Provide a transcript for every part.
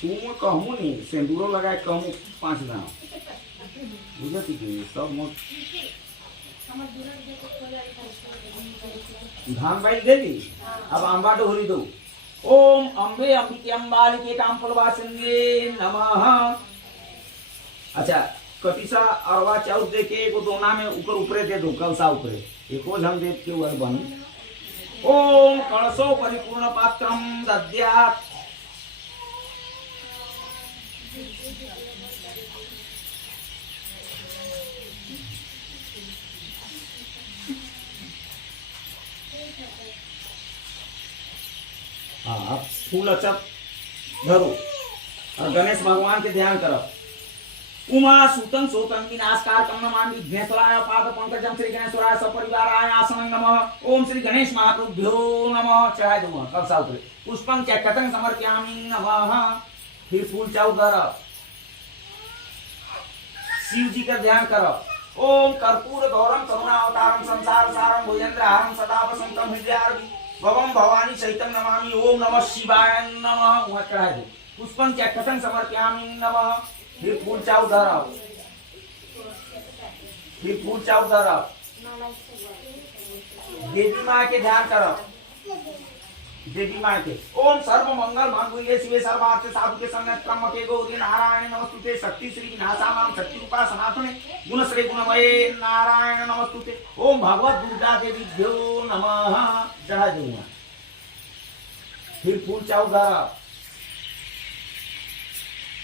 तू कहूँ नहीं सिंदूरो लगाए कहूँ 5 दाना बुझती कि सब मोट धान बाई देली अब आंबा डोहरी दो। ओम अम्बे अंबिके अम्बालिके कामफलवासिन्ये नमः। अच्छा कटिसा अरवा चाउर दे के एगो दोना में ऊपर ऊपरे दे दो कलसा ऊपरे एको झम दे के वर बन। ओम कलशो परिपूर्ण पात्रम दद्यात्। हाँ फूल अच्छा धरो और गणेश भगवान के ध्यान करो। उमा सूतन सोतन विनाशकार कम नमामि विघ्नेश्वराय पाद पंकजम श्री गणेश्वराय सपरिवाराय आसनं नमः। ओम श्री गणेश महाप्रभुभ्यो नमः। चढ़ाई दूंगा कलसा ऊपर पुष्पं चक्रतं समर्पयामि नमः। फिर फूल चाउ धरो शिव जी का ध्यान करो। ओम कर्पूर गौरम करुणावतारम संसार सारम भुजंद्रहारम सदा वसंतम हृदयारवि भवम भवानी सहितं नमामि। ओम नमः शिवाय नमः। वहां चढ़ाई दो पुष्पं चक्रतं समर्पयामि नमः। फिर फूल चाउ धरो फिर फूल चाउ धरो। देवी माँ के ध्यान करो देवी माँ के। ओम सर्व मंगल मांगल्ये शिवे सर्वार्थ साधुके संगत त्र्यंबके गौरी नारायण नमस्तुते। शक्ति श्री विनाशानां शक्ति रूपा सनातने गुण श्री गुणमये नारायण नमस्तुते। ओम भगवत दुर्गा देवीभ्यो नमः। चढ़ा दूंगा फिर फूल चाउ धरो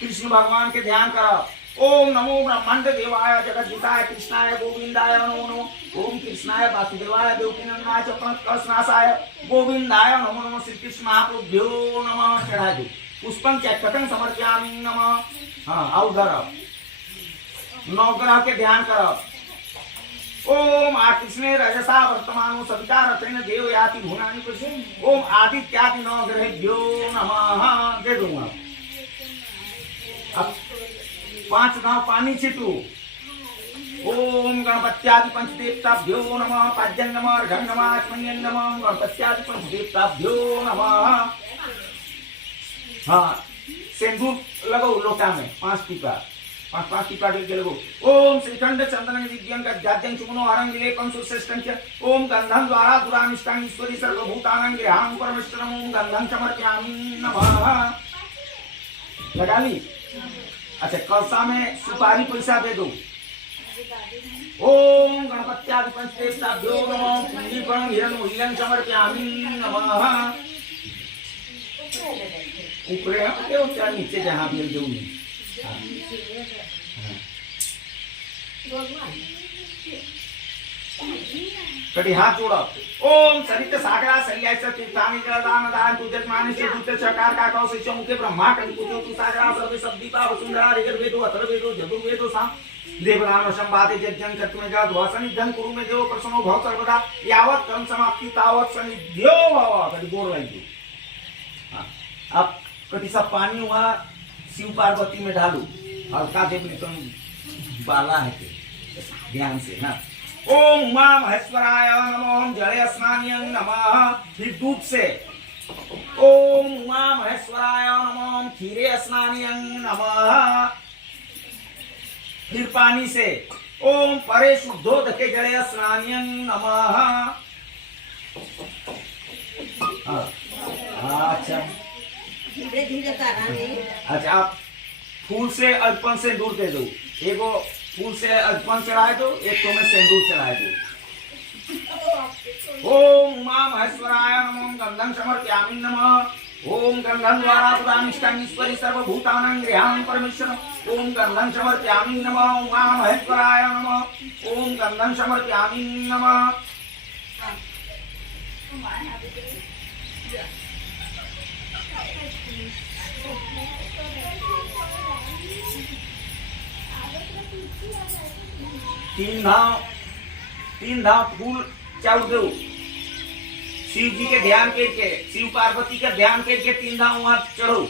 कृष्ण भगवान के ध्यान करो। ओम नमो ब्रह्मांड देवाय जगद्गीताय कृष्णाय गोविंदाय नमो नमः। ओम कृष्णाय वासुदेवाय देवकीनंदनाय च प्रणतकलशनाशाय गोविंदाय नमो नमः। श्री कृष्ण महाप्रभुभ्यो नमः। चढ़ा दो पुष्पं चक्रतं समर्पयामि नमः। हाँ आओ धरो नवग्रह के ध्यान करो। ओम आकृष्णे रजसा वर्तमानो सविता रतेन देव याति भुवनानि पश्यन्। ओम आदित्यादि नवग्रहेभ्यो नमः। दे दूंगा अब 5 गांव पानी छिटू। ओम गणपत्यादि पंचदेवताभ्यो नमः। पाद्यं नमः अर्घं नमः आचमनीयं नमः। गणपत्यादि पंचदेवताभ्यो नमः। हाँ सिंदूर लगाओ लोटा में 5 टीपा 5 टीपा के लगो। ओम श्रीखंड चंदन दिव्यं गद्याद्यं चुमनो हरं विलेपं सुश्रेष्ठं च। ओम गंधं द्वारा दुरानिष्टां ईश्वरी सर्वभूतानां गृहां परमेश्वरं। ओम गंधं समर्पयामि नमः। लगा ली। अच्छा कलसा में सुपारी पैसा दे दो। ओम गणपत्यादि पंचदेवताभ्यो नमः। पुण्डीकं हिरण्यं समर्पयामि नमः। ऊपर है क्या नीचे जहाँ भी दो कड़ी हाथ जोड़ो। ओम सरित सागरा सरियाय तीर्थानि जलदान दान तुजन्मानि से दूत चकार का कौ से मुखे ब्रह्मा कंकुतो तु सागरा सर्वे सद्दीपा वसुंधरा ऋग्वेदो अथर्ववेदो यजुर्वेदो साम देवनाम संवादे यज्ञं कर्तुमे जा द्वासनिधं कुरु मे देव प्रसन्नो भव सर्वदा यावत् कर्म समाप्ति तावत् सनिध्यो भव। कड़ी बोल रही हां अब कटी सा पानी वहां शिव पार्वती में डालो हल्का देव तुम बाला है ध्यान से ना। ओम उमा महेश्वराय नमः। जले स्नानियं नमः। फिर दूध से ओम उमा महेश्वराय नमः। खीरे स्नानियं नमः। फिर पानी से ओम परे शुद्धोद के जले स्नानियं नमः। अच्छा धीरे धीरे अच्छा आप फूल से अर्पण से दूर दे दो। एगो फूल से अर्पण चढ़ाए दो एक तो में सिंदूर चढ़ाए दो। ओम उमा महेश्वराय नमः। गंधं समर्पयामि नमः। ओम गंधं द्वारा पुरानिष्टां ईश्वरी सर्वभूतानां गृहां परमेश्वरम्। ओम गंधं समर्पयामि नमः। उमा महेश्वराय नमः। ओम गंधं समर्पयामि नमः। तीन धाम फूल चाउ दो शिव जी के ध्यान करके शिव पार्वती का ध्यान करके 3 धाम वहां चढ़ो।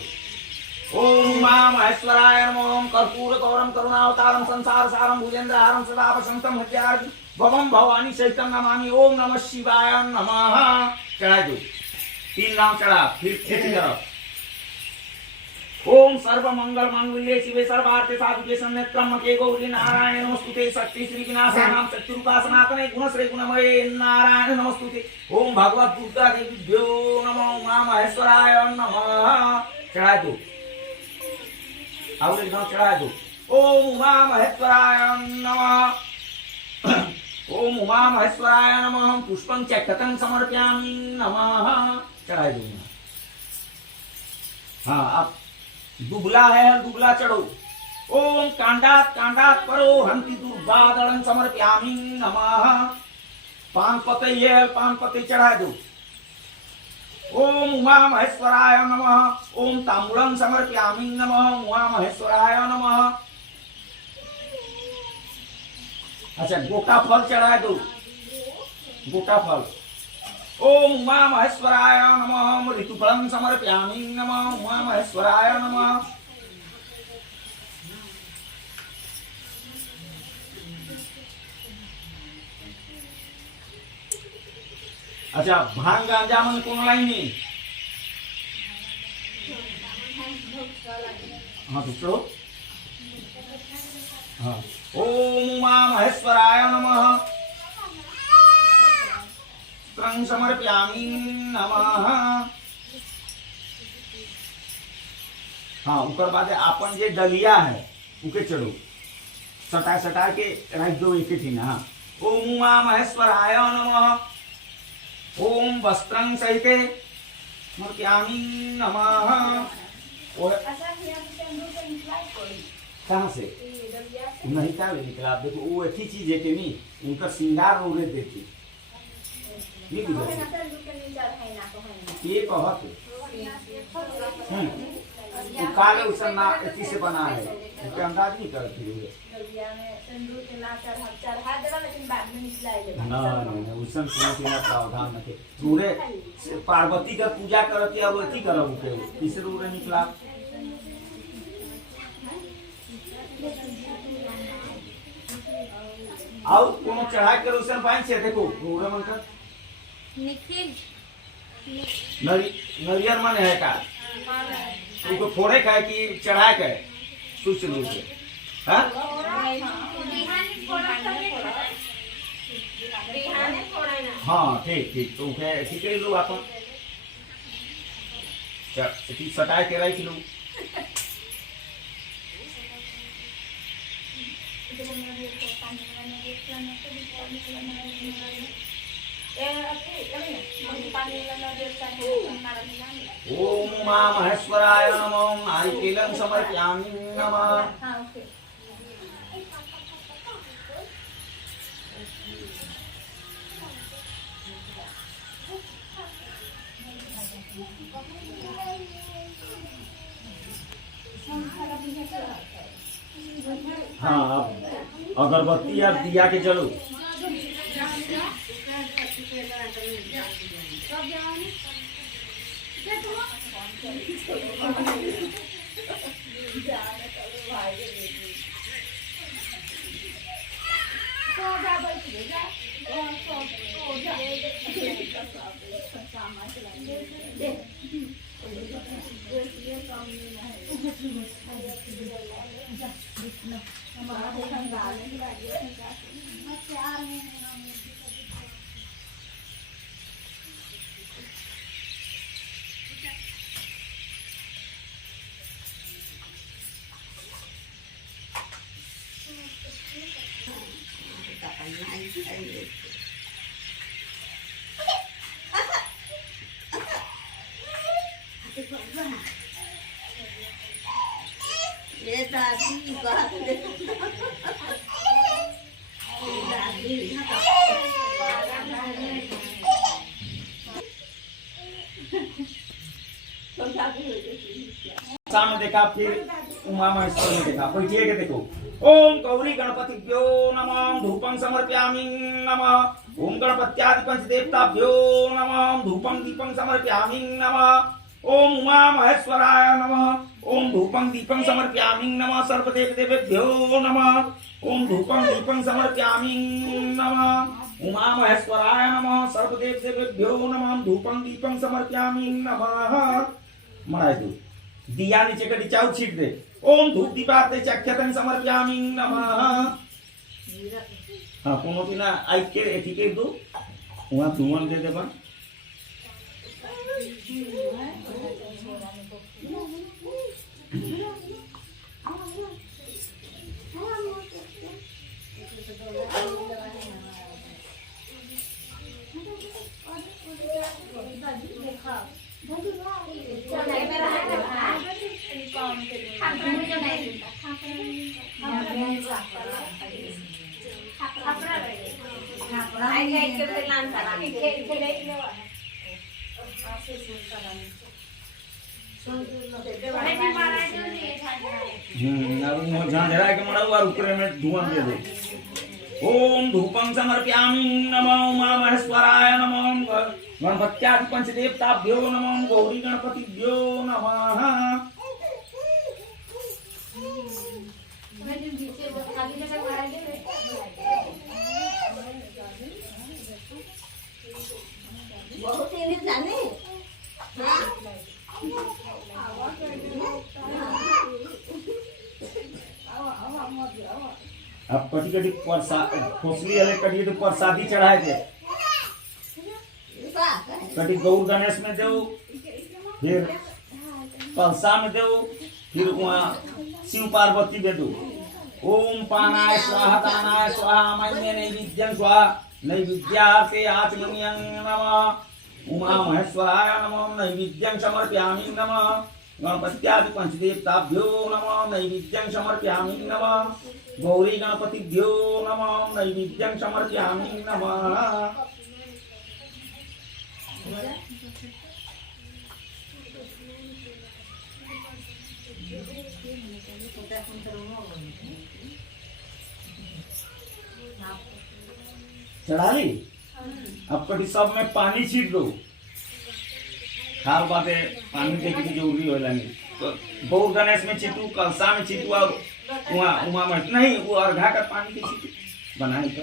ओम उमा महेश्वराय नमः। कर्पूर गौरम करुणावतारम संसार सारम भुजंद्रहारम सदा वसंतम हृदयारवि भवम भवानी सहितं नमामि। ओम नमः शिवाय नमः। चढ़ा दो 3 धाम चढ़ा फिर खेती करो। ओम सर्व मंगल मांगल्ये शिवे सर्वार्थ साधिके शरण्ये गौरी नारायण नमस्तुते शक्ति श्री विनाशानां शत्रुपा सनातने गुणश्री गुणमये नारायण नमस्तुते। ओम भगवत दुर्गा देवीभ्यो नमो उमा महेश्वराय नमः। चढ़ाए दो और एकदम चढ़ाए दो। ओम उमा महेश्वराय नमः। ओम उमा महेश्वराय नमः। पुष्पं चक्रतं समर्पयामि नमः। चढ़ाए दो। हाँ अब दुबला है दुबला चढ़ो। ओम कांडात परो हंति दुर्बादलं समर्पयामि नमः। पान पते चढ़ा दो। ओम उमा महेश्वराय नमः। ओम तांबूलम समर्पयामि नमः उमा महेश्वराय नमः। अच्छा गोटा फल चढ़ा दो। गोटा फल। ओम उमा महेश्वराय नमः। ऋतुफलं समर्पयामि नमः उमा महेश्वराय नमः। अच्छा भांग गांजा मन कोण लाईनी। हाँ दूसरो। हाँ ओम उमा महेश्वराय नमः। त्रं समर्पयामि नमः। हाँ ऊपर बाद आपन जे डलिया है उके चढ़ो। सटा के रख दो एक ही ना। ओम उमा महेश्वराय नमः। ओम वस्त्रं सहिते समर्पयामि नमः। कहाँ से नहीं क्या निकला। आप देखो वो अच्छी चीज है कि नहीं उनका श्रृंगार रोरे देती ये कहत वो काले उसन ना इसी से बना है उसके अंदाज नहीं करती है ना उसन के प्रावधान में पूरे पार्वती का पूजा करती है वो अथी करो के तीसरे रूरे निकला। और कोनो चढ़ा के उसन पाइन से देखो पूरे मन का निखिल नरियर मन है का उनको फोड़े का कि चढ़ा के सुच लो से। हां हाँ ठीक तो के ठीक कर लो अपन ठीक सटाए के रख लो। ओम उमा महेश्वराय नमः। नारिकेलं समर्पयामि नमः। हाँ अगरबत्ती या दिया के जलो। ये दादी बात सामने देखा फिर उमा महेश्वर में देखा बैठिए के देखो। ओम गौरी गणपतिभ्यो नमः धूपं समर्पयामि नमः। ओम गणपत्यादि पंचदेवताभ्यो नमः धूपं दीपं समर्पयामि नमः। ओम उमा महेश्वराय नमः। ओम धूपं दीपं समर्पयामि नमः। सर्वदेव देवेभ्यो नमः। ओम धूपं दीपं समर्पयामि नमः। उमा महेश्वराय नमः। सर्वदेव देवेभ्यो नमः। धूपं दीपं समर्पयामि नमः। मराय दो दिया नीचे कटी चाउ छीट दे। ओम धूप दीपाते चक्षतन समर्पयामि नमः। हाँ कोनो दिना आई के एथी के दो वहां धुआं दे देबा। झांझरा के मड़ा हुआ ऊपर में धुआं दे दे। ओम धूपं समर्पयामि नमो उमा महेश्वराय नमो गणपत्यादि पंचदेवताभ्यो नमो गौरी गणपतिभ्यो नमः। बहुत इंग्लिश जाने अब कटी कटी खोसली वाले कटी तो प्रसादी चढ़ाए थे। कटी गौर गणेश में दो, फिर कलसा में दो, फिर वहाँ शिव पार्वती दे दो। ओम पानाय स्वाहा दानाय स्वाहा मन्ये नैवेद्यं स्वाहा नैवेद्यार्थे आचमनीयं नमः। उमा महेश्वराय नमः नैवेद्यं समर्पयामि नमः। गणपत्यादि पंचदेवताभ्यो नमः नैवेद्यं समर्पयामि नमः। गौरी गणपतिभ्यो नमः नैवेद्यं समर्पयामि नमः। चढ़ा ली। अब कटी सब में पानी छीट दो। खार बाते पानी देखे की जरूरी हो लगी तो गौर गणेश में छीटू, कलसा में छीटू और वहाँ उमा में नहीं वो अर्घा का पानी की छीटू बनाए तो।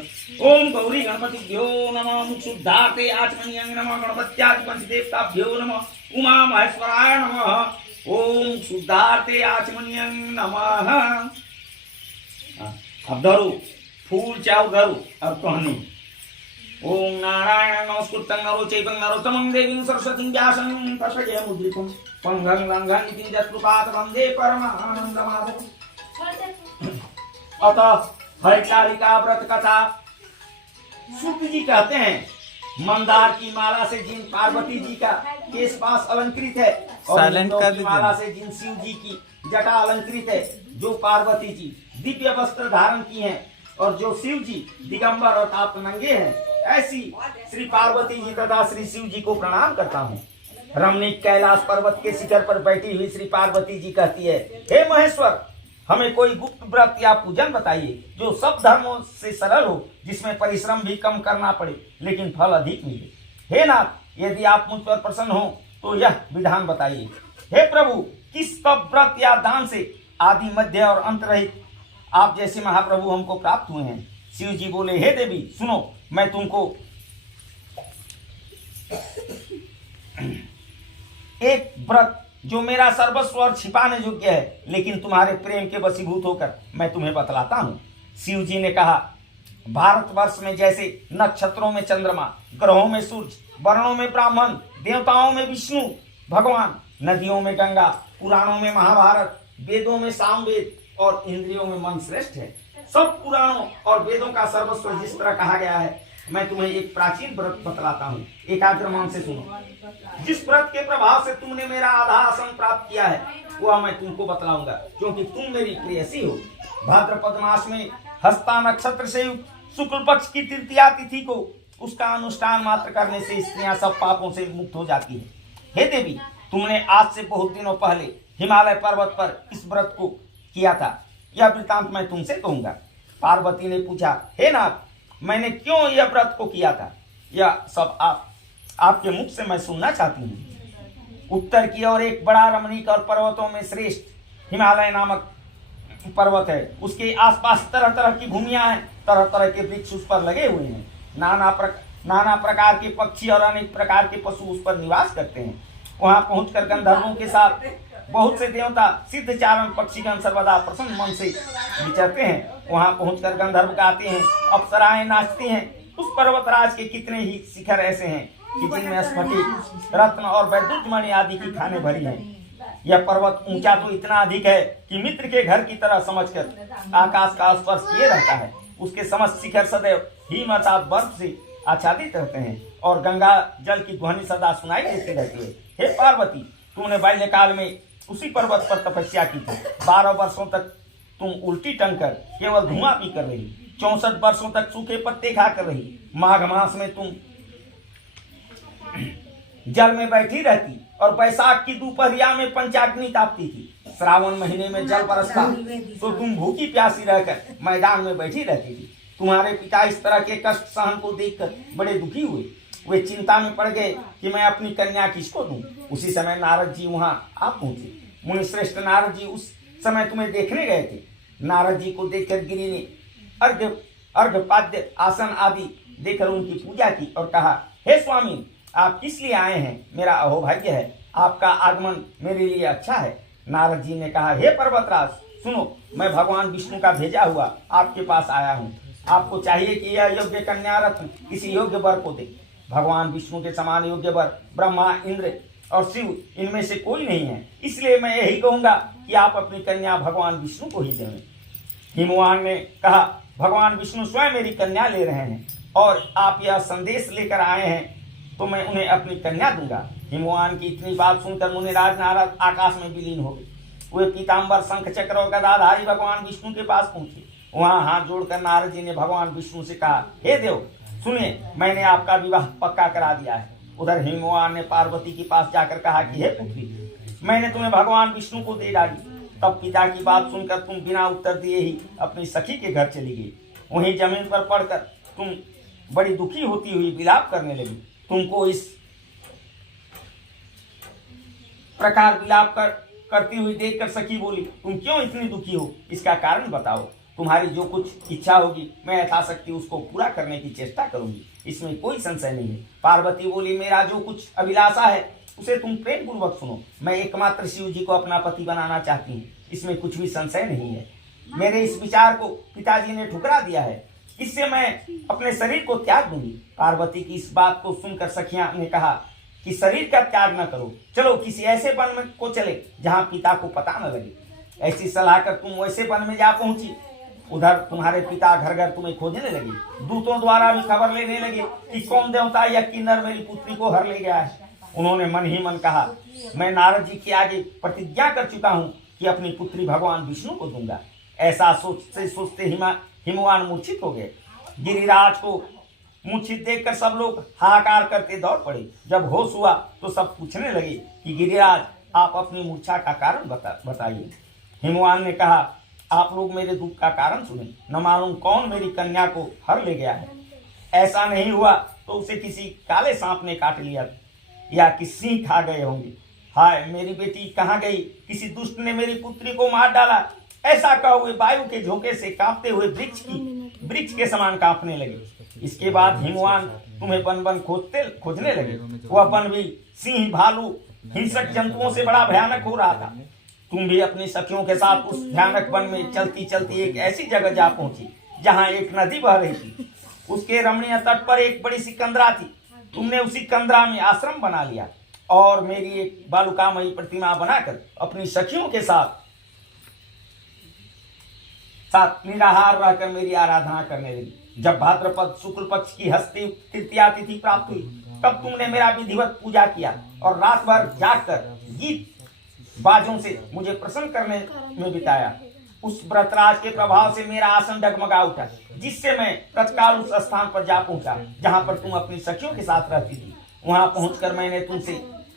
ओम गौरी गणपतिभ्यो नमः शुद्धार्थे आचमनीयं नमः। गणपत्यादि पंचदेवताभ्यो नमः। उमा महेश्वराय नमः। ओम शुद्धार्थे आचमनीयं नमः। अब धरो फूल चाव धरो अब कहनी। ओम नारायण नमस्कृतं नरो चैवं नरोत्तमं देवीं सरस्वतीं व्यासं तस्य मुद्रितं पंगं लंघं इति जत्कृपात् वन्दे परमानन्दमाधवम्। अतः हरितालिका व्रत कथा सूत जी कहते हैं मंदार की माला से जिन पार्वती जी का केश पास अलंकृत है और की माला से जिन शिव जी की जटा अलंकृत है, जो पार्वती जी दिव्य वस्त्र धारण की हैं और जो शिव जी दिगंबर और ताप नंगे हैं, ऐसी श्री पार्वती जी तथा श्री शिव जी को प्रणाम करता हूँ। रमणीक कैलाश पर्वत के शिखर पर बैठी हुई श्री पार्वती जी कहती है, हे महेश्वर, हमें कोई गुप्त व्रत या पूजन बताइए जो सब धर्मों से सरल हो, जिसमें परिश्रम भी कम करना पड़े लेकिन फल अधिक मिले। हे नाथ, यदि आप मुझ पर प्रसन्न हो तो यह विधान बताइए। हे प्रभु, किस तप व्रत या दान से आदि मध्य और अंत रहित आप जैसे महाप्रभु हमको प्राप्त हुए हैं। शिव जी बोले, हे देवी सुनो, मैं तुमको एक व्रत जो मेरा सर्वस्व और छिपाने योग्य है लेकिन तुम्हारे प्रेम के वशीभूत होकर मैं तुम्हें बतलाता हूँ। शिव जी ने कहा, भारतवर्ष में जैसे नक्षत्रों में चंद्रमा, ग्रहों में सूर्य, वर्णों में ब्राह्मण, देवताओं में विष्णु भगवान, नदियों में गंगा, पुराणों में महाभारत, वेदों में सामवेद और इंद्रियों में मन श्रेष्ठ है। सब पुराणों और वेदों का सर्वस्व जिस तरह कहा गया है, मैं तुम्हें एक प्राचीन व्रत बतलाता हूँ, एकाग्र मन से सुनो। जिस व्रत के प्रभाव से तुमने मेरा आधा आसन प्राप्त किया है वह मैं तुमको बतलाऊंगा, क्योंकि तुम मेरी प्रेयसी हो। भाद्रपद मास में हस्ता नक्षत्र से शुक्ल पक्ष की तृतीया तिथि को उसका अनुष्ठान मात्र करने से स्त्रियां सब पापों से मुक्त हो जाती है। हे देवी, तुमने आज से बहुत दिनों पहले हिमालय पर्वत पर इस व्रत को किया था, यह वृतांत मैं तुमसे कहूंगा। पार्वती ने पूछा, हे नाथ, मैंने क्यों यह व्रत को किया था, यह सब आपके मुख से मैं सुनना चाहती हूँ। उत्तर की ओर एक बड़ा रमणीक और पर्वतों में श्रेष्ठ हिमालय नामक पर्वत है। उसके आसपास तरह तरह की भूमियां हैं, तरह तरह के वृक्ष उस पर लगे हुए हैं। नाना प्रकार के पक्षी और अनेक प्रकार के पशु उस पर निवास करते हैं। वहां पहुंचकर गंधर्वों के साथ बहुत से देवता सिद्ध चारण पक्षीगण सर्वदा प्रसन्न मन से विचरते हैं। वहां पहुंचकर गंधर्व गाते हैं, अप्सराएं नाचती हैं। उस पर्वतराज के कितने ही शिखर ऐसे हैं कि जिनमें स्फटिक, रत्न और वैदुत मणि आदि की खाने भरी हैं। यह पर्वत ऊंचा तो इतना अधिक है कि मित्र के घर की तरह समझकर आकाश का स्पर्श किए रहता है। उसके समस्त शिखर सदैव हिम अर्थात बर्फ से आच्छादित रहते हैं और गंगा जल की ध्वनि सदा सुनाई देती रहती है। हे पार्वती, तुमने बाल्यकाल में उसी पर्वत पर तपस्या की थी। 12 वर्षों तक तुम उल्टी टंग कर केवल धुआं पी कर रही, 64 वर्षों तक सूखे पत्ते खा कर रही। माघ मास में तुम जल में बैठी रहती और बैसाख की दोपहरिया में पंचाग्नि तापती थी। श्रावण महीने में जल बरसता तो तुम भूखी प्यासी रहकर मैदान में बैठी रहती थी। तुम्हारे पिता इस तरह के कष्ट सहन को देखकर बड़े दुखी हुए। वे चिंता में पड़ गए कि मैं अपनी कन्या किसको दूं। उसी समय नारद जी वहां आ पहुंचे। मुनि श्रेष्ठ नारद जी उस समय तुम्हें देखने गए थे। नारद जी को देखकर गिरि ने अर्घ्यपाद्य आसन आदि देकर उनकी पूजा की और कहा, हे स्वामी, आप किस लिए आए हैं? मेरा अहोभाग्य है, आपका आगमन मेरे लिए अच्छा है। नारद जी ने कहा, हे पर्वतराज, सुनो, मैं भगवान विष्णु का भेजा हुआ आपके पास आया हूँ। आपको चाहिए कि यह योग्य कन्या रत्न किसी योग्य वर को दे। भगवान विष्णु के समान योग्य वर ब्रह्मा, इंद्र और शिव इनमें से कोई नहीं है। इसलिए मैं यही कहूंगा कि आप अपनी कन्या भगवान विष्णु को ही दें। हिमवान ने कहा, भगवान विष्णु स्वयं मेरी कन्या ले रहे हैं और आप यह संदेश लेकर आए हैं तो मैं उन्हें अपनी कन्या दूंगा। हिमवान की इतनी बात सुनकर मुनिराज नारद आकाश में विलीन हो गए। वे पीताम्बर, शंख चक्र और गदाधारी भगवान विष्णु के पास पहुंचे। वहां हाथ जोड़कर नारद जी ने भगवान विष्णु से कहा, हे देव, सुनिए, मैंने आपका विवाह पक्का करा दिया है। उधर हिमवान ने पार्वती के पास जाकर कहा कि हे पुत्री, मैंने तुम्हें भगवान विष्णु को दे डाली। तब पिता की बात सुनकर तुम बिना उत्तर दिए ही अपनी सखी के घर चली गई। वहीं जमीन पर पड़कर तुम बड़ी दुखी होती हुई विलाप करने लगी। तुमको इस प्रकार विलाप करती हुई देखकर सखी बोली, तुम क्यों इतनी दुखी हो? इसका कारण बताओ। तुम्हारी जो कुछ इच्छा होगी मैं यथाशक्ति उसको पूरा करने की चेष्टा करूंगी, इसमें कोई संशय नहीं है। पार्वती बोली, मेरा जो कुछ अभिलाषा है उसे तुम प्रेम पूर्वक सुनो। मैं एकमात्र शिव जी को अपना पति बनाना चाहती हूँ, इसमें कुछ भी संशय नहीं है। मेरे इस विचार को पिताजी ने ठुकरा दिया है, इससे मैं अपने शरीर को त्याग दूंगी। पार्वती की इस बात को सुनकर सखियां ने कहा कि शरीर का त्याग न करो, चलो किसी ऐसे वन में को चले जहां पिता को पता न लगे। ऐसी सलाह कर तुम वैसे वन में जा पहुंची। उधर तुम्हारे पिता घर घर तुम्हें खोजने लगे। दूतों द्वारा भी खबर लेने लगे कि कौन देवता या किन्नर मेरी पुत्री को हर ले गया है। उन्होंने मन ही मन कहा, मैं नारद जी के आगे प्रतिज्ञा कर चुका हूँ कि अपनी पुत्री भगवान विष्णु को दूंगा। ऐसा सोचते सोचते हिमवान मूर्छित हो गए। गिरिराज को मूर्छित देखकर सब लोग हाहाकार करते दौड़ पड़े। जब होश हुआ तो सब पूछने लगे कि गिरिराज, आप अपनी मूर्छा का कारण बताइए। हिमवान ने कहा, आप लोग मेरे दुख का कारण सुने। न मालूम कौन मेरी कन्या को हर ले गया है। ऐसा नहीं हुआ तो उसे किसी काले सांप ने काट लिया या कि सिंह खा गए होंगे। हाय, मेरी बेटी कहाँ गई? किसी दुष्ट ने मेरी पुत्री को मार डाला। ऐसा कह हुए वायु के झोंके से कांपते हुए वृक्ष के समान कांपने लगे। इसके बाद हिमवान तुम्हें वन वन खोजने लगे। वह वन भी सिंह, भालू, हिंसक जंतुओं से बड़ा भयानक हो रहा था। तुम भी अपनी सखियों के साथ उस भयानक वन में चलती चलती एक ऐसी जगह जा पहुंची जहां एक नदी बह रही थी। उसके रमणीय तट पर एक बड़ी सी कंदरा थी। तुमने उसी कंदरा में आश्रम बना लिया और मेरी एक बालुकामयी प्रतिमा बनाकर अपनी सखियों के साथ निराहार रहकर मेरी आराधना करने लगी। जब भाद्रपद शुक्ल पक्ष की हस्ती तृतीया तिथि प्राप्त हुई तब तुमने मेरा विधिवत पूजा किया और रात भर जागकर गीत बाजों से मुझे प्रसन्न करने में बिताया। उस व्रतराज के प्रभाव से मेरा आसन डगमगा उठा, जिससे मैं तत्काल उस स्थान पर जा पहुंचा जहां पर तुम अपनी सखियों के साथ रहती थी। वहां पहुंचकर मैंने तुमसे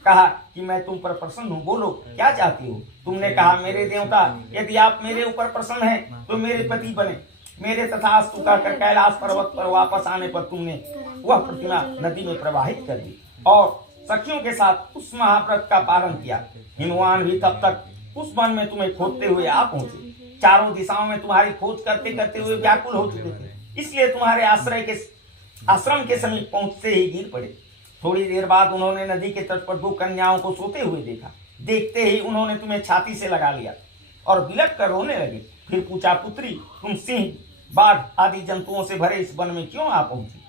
कहा कि मैं तुम पर प्रसन्न हूँ, बोलो क्या चाहती हो? तुमने कहा, मेरे देवता, यदि आप मेरे ऊपर प्रसन्न हैं तो मेरे पति बने। मेरे तथास्तु कहकर कैलाश पर्वत पर वापस आने पर तुमने वह प्रतिमा नदी में प्रवाहित कर दी और सखियों के साथ उस महाव्रत का पालन किया। हिमवान भी तब तक उस वन में तुम्हें खोजते हुए आ पहुंचे। चारों दिशाओं में तुम्हारी खोज करते करते हुए व्याकुल हो चुके थे, इसलिए तुम्हारे आश्रम के समीप पहुंचते ही गिर पड़े। थोड़ी देर बाद उन्होंने नदी के तट पर 2 कन्याओं को सोते हुए देखा। देखते ही उन्होंने तुम्हें छाती से लगा लिया और बिलख कर रोने लगे। फिर पूछा, पुत्री, तुम सिंह, बाघ आदि जंतुओं से भरे इस वन में क्यों आ पहुंची?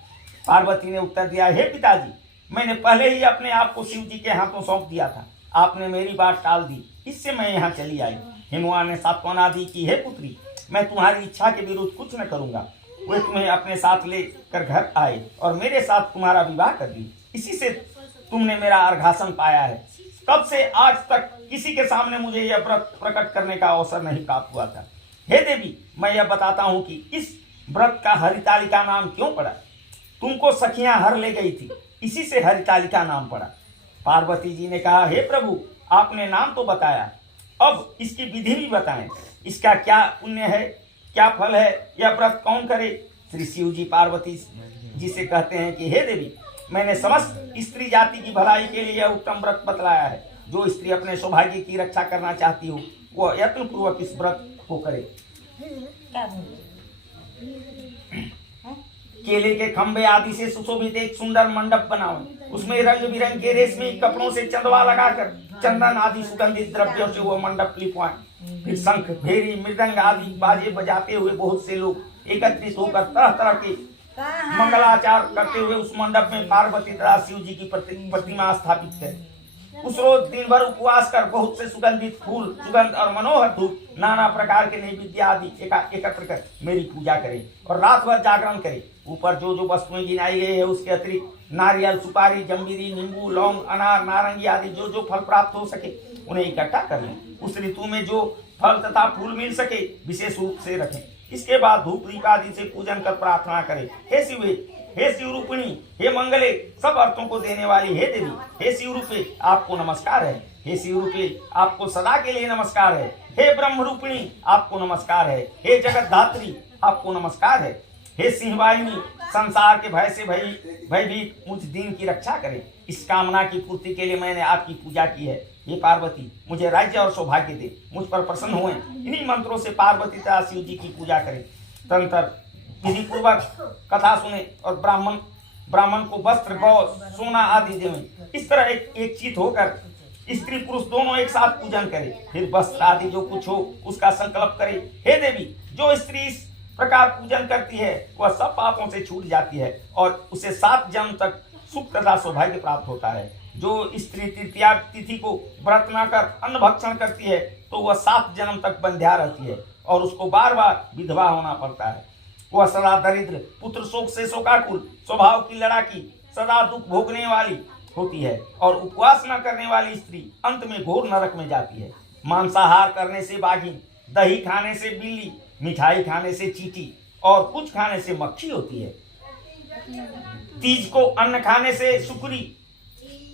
पार्वती ने उत्तर दिया, हे पिताजी, मैंने पहले ही अपने आप को शिव जी के हाथों सौंप दिया था। आपने मेरी बात टाल दी, इससे मैं यहाँ चली आई। हिमवान ने सांत्वना दी कि हे पुत्री, मैं तुम्हारी इच्छा के विरुद्ध कुछ न करूंगा। वे तुम्हें अपने साथ लेकर घर आए और मेरे साथ तुम्हारा विवाह कर दी। इसी से तुमने मेरा अर्घासन पाया है। तब से आज तक किसी के सामने मुझे यह व्रत प्रकट करने का अवसर नहीं प्राप्त हुआ था। हे देवी, मैं यह बताता हूँ कि इस व्रत का हरितालिका नाम क्यों पड़ा। तुमको सखियां हर ले गई थी, इसी से हरितालिका नाम पड़ा। पार्वती जी ने कहा, हे प्रभु, आपने नाम तो बताया, अब इसकी विधि भी बताएं। इसका क्या पुण्य है, क्या फल है, यह व्रत कौन करे? श्री शिव जी पार्वती जी से कहते हैं कि हे देवी, मैंने समस्त स्त्री जाति की भलाई के लिए यह उत्तम व्रत बतलाया है। जो स्त्री अपने सौभाग्य की रक्षा करना चाहती हो, वह यत्न पूर्वक इस व्रत को करे। केले के खंभे आदि से सुशोभित एक सुंदर मंडप बनाओ। उसमें रंग बिरंग के रेशमी कपड़ों से चंदवा लगाकर चंदन आदि सुगंधित द्रव्यों से वह मंडप लिपवाएं। फिर शंख, भेरी, मृदंग आदि बाजे बजाते हुए बहुत से लोग एकत्रित होकर तरह तरह के मंगलाचार करते हुए उस मंडप में पार्वती तथा शिव जी की प्रतिमा स्थापित करें। उस रोज दिन भर उपवास कर बहुत से सुगंधित फूल, सुगंध और मनोहर धूप, नाना प्रकार के नैवेद्य आदि एकत्र कर मेरी पूजा करें और रात भर जागरण करें। ऊपर जो जो वस्तुएं गिनाई गई है उसके अतिरिक्त नारियल, सुपारी, जम्बीरी, नींबू, लौंग, अनार, नारंगी आदि जो जो फल प्राप्त हो सके उन्हें इकट्ठा कर लें। उस ऋतु में जो फल तथा फूल मिल सके विशेष रूप से रखें। इसके बाद धूप दीप आदि से पूजन कर प्रार्थना करें, हे शिव रूपिणी, हे मंगले, सब अर्थों को देने वाली हे देवी, हे शिव रूपे, आपको नमस्कार है। हे शिव रूपे, आपको सदा के लिए नमस्कार है। हे ब्रह्म रूपिणी, आपको नमस्कार है। हे जगत धात्री, आपको नमस्कार है। हे सिंहवाहिनी, संसार के भय से भयभीत मुझ दीन की रक्षा करें। इस कामना की पूर्ति के लिए मैंने आपकी पूजा की है। हे पार्वती, मुझे राज्य और सौभाग्य दे, मुझ पर प्रसन्न हुए। इन्हीं मंत्रों से पार्वती तथा शिव जी की पूजा करें। तंत्र विधि पूर्वक कथा सुने और ब्राह्मण को वस्त्र, गौ, सोना आदि देवें। इस तरह एक चित होकर स्त्री पुरुष दोनों एक साथ पूजन करें। फिर वस्त्र आदि जो कुछ हो उसका संकल्प करें। हे देवी, जो स्त्री इस प्रकार पूजन करती है वह सब पापों से छूट जाती है और उसे 7 जन्म तक सुख तथा सौभाग्य प्राप्त होता है। जो स्त्री तृतीया तिथि को व्रत न कर अन्न भक्षण करती है तो वह 7 जन्म तक बंध्या रहती है और उसको बार बार विधवा होना पड़ता है। वह सदा दरिद्र, पुत्र शोक से शोकाकुल, स्वभाव की लड़ाकी, सदा दुख भोगने वाली होती है और उपवास न करने वाली स्त्री अंत में घोर नरक में जाती है। मांसाहार करने से बाघिन, दही खाने से बिल्ली, मिठाई खाने से चींटी और कुछ खाने से मक्खी होती है। तीज को अन्न खाने से सुकरी,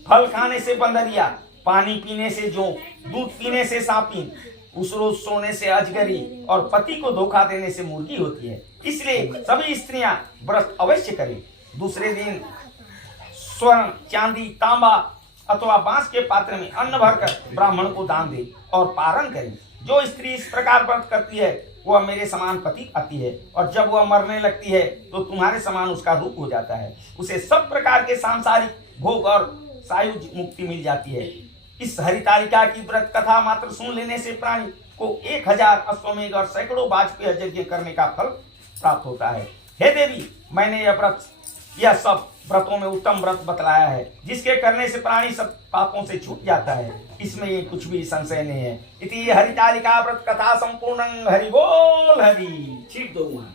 फल खाने से बंदरिया, पानी पीने से जोंक, दूध पीने से सांपिन, उस रोज सोने से अजगरी और पति को धोखा देने से मुर्गी होती है। इसलिए सभी स्त्रियां व्रत अवश्य करें। दूसरे दिन स्वर्ण, चांदी, तांबा अथवा बांस के पात्र में अन्न भरकर ब्राह्मण को दान दे और पारण करें। जो स्त्री इस प्रकार व्रत करती है वह मेरे समान पति आती है और जब वह मरने लगती है तो तुम्हारे समान उसका रूप हो जाता है। उसे सब प्रकार के सांसारिक भोग और सायुज मुक्ति मिल जाती है। इस हरितालिका की व्रत कथा मात्र सुन लेने से प्राणी को 1000 अश्वमेध और सैकड़ों वाजपेय यज्ञ करने का फल प्राप्त होता है। हे देवी, मैंने यह सब व्रतों में उत्तम व्रत बतलाया है जिसके करने से प्राणी सब पापों से छूट जाता है। इसमें ये कुछ भी संशय नहीं है। इति हरितालिका व्रत कथा संपूर्ण। हरि बोल हरि। ठीक दो वहां।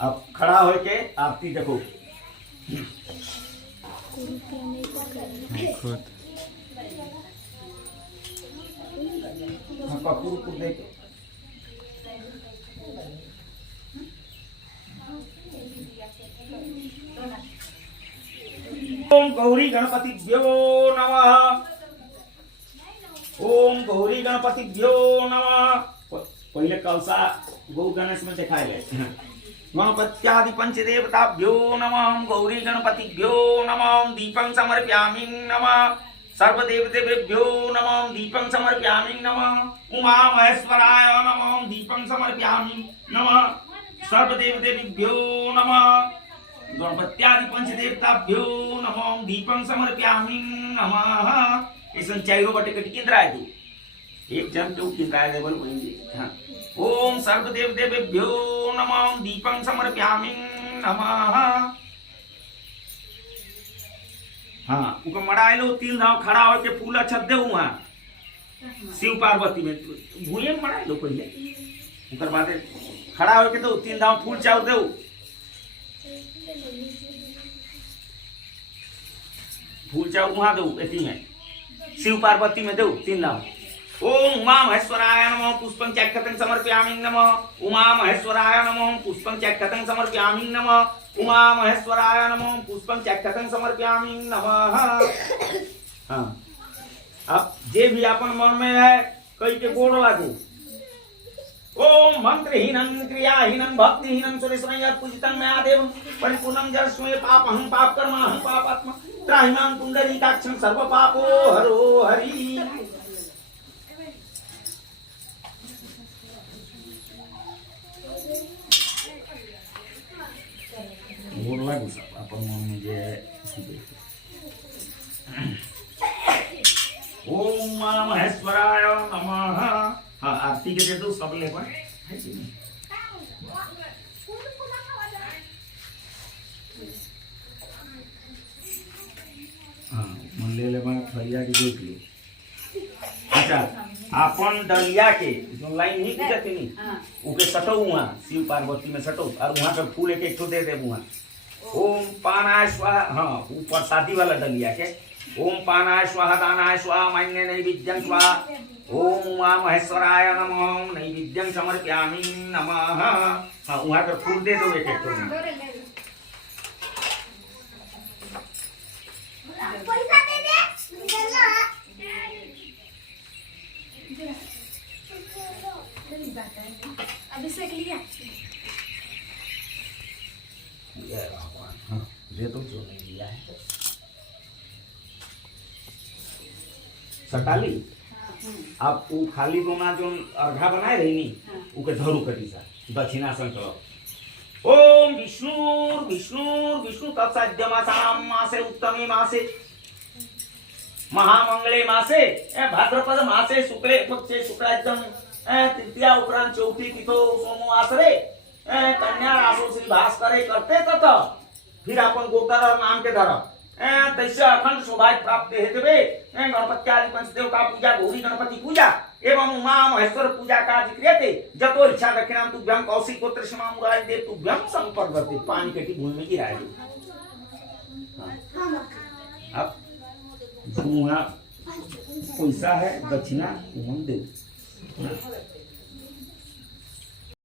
अब खड़ा होके आरती देखो। देख ओम गौरी गणपतिभ्यो नमः। ओम गौरी गणपतिभ्यो नमः। पहले कलसा गौ गणेश में दिखाए गए। गणपत्यादि पंचदेवताभ्यो नमः। गौरी गणपतिभ्यो नमः। दीपं समर्पयामि नमः। सर्वदेवतेभ्यो नमः। दीपं समर्पयामि नमः। उमा महेश्वराय नमः। दीपं समर्पयामि नमः। सर्वदेव देवीभ्यो नमः गणपत्यादि पंचदेवताभ्यो नमः दीपं समर्पयामि नमः। ऐसा चारों बटे कटी केंद्राय दो एक जन तो केंद्राय देवल वही। हाँ ओम सर्वदेव देवेभ्यो नमः दीपं समर्पयामि नमः। हाँ उनको मड़ाए लो 3 धाव खड़ा होके फूल अच्छा दे वहाँ शिव पार्वती में भूये में मड़ाए लो पहले उनकर बाद खड़ा होके दो 3 धाव फूल चाउर दो फूल चाउर वहाँ दो एती में शिव पार्वती में दो 3 धाव। ओम उमा महेश्वराय नमः पुष्पं चैक्षतं समर्पयामि नमः। उमा महेश्वराय नमः पुष्पं चैक्षतं समर्पयामि नमः। उमा महेश्वराय नमः पुष्पं चैक्षतं समर्पयामि नमः। हाँ अब जे भी अपन मन में है कई के गोड़ लागू। ओम मंत्रहीनं क्रियाहीनं भक्तिहीनं सुरेश्वरय्य पूजितं मया देवं परिपूर्णं जलस्मय पापहं पापकर्माहं पापात्मा त्राहिमां पुंडरीकाक्षं सर्व पापो हरो हरि। गोड़ लागू सब अपन मन में जे ओम महेश्वराय नमः। हाँ आरती के दे दो सब ले पर हाँ मन ले ले पर फरिया की देख लो। अच्छा अपन डलिया के जो लाइन नहीं जाती नहीं उके सटो वहाँ शिव पार्वती में सटो और वहाँ पे फूल एक एक दे दे वहाँ। ओम पानाय स्वाहा। हाँ ऊपर शादी वाला डलिया के ओम पानाय स्वाहा दानाय स्वाहा मान्य नैवेद्यं स्वाहा। ओम उमा महेश्वराय नमः नैवेद्यं समर्पयामि नमः। हाँ वहाँ पे फूल दे दो एक एक पैसा दे दे अभिषेक लिया हाँ दे दो जो नहीं लिया है सटाली। अब वो खाली दोना जो अर्घा बनाए रही नी उके धरू कटी सा दक्षिणा संकल्प। ओम विष्णु विष्णु विष्णु तत्सद्यमासाम मासे उत्तमे मासे महामंगले मासे भाद्रपद मासे शुक्ले पक्षे शुक्लाद्यम तृतीया उपरांत चौथी तिथो सोमवासरे कन्या राशो श्री भास्करे करते तथा फिर अपन गोकर नाम के धर्म तैसे अखंड सौभाग्य प्राप्त हेतुवे गणपत्यादि पंचदेव का पूजा गौरी गणपति पूजा एवं उमा महेश्वर पूजा कार्य क्रियते जतो इच्छा दक्षिणाम तुभ्यं कौशिक गोत्र क्षमा मुरारी देव तुभ्यं संपर्कते पानी के भूमि में गिराए। अब जो वहाँ पैसा है दक्षिणा उमन दे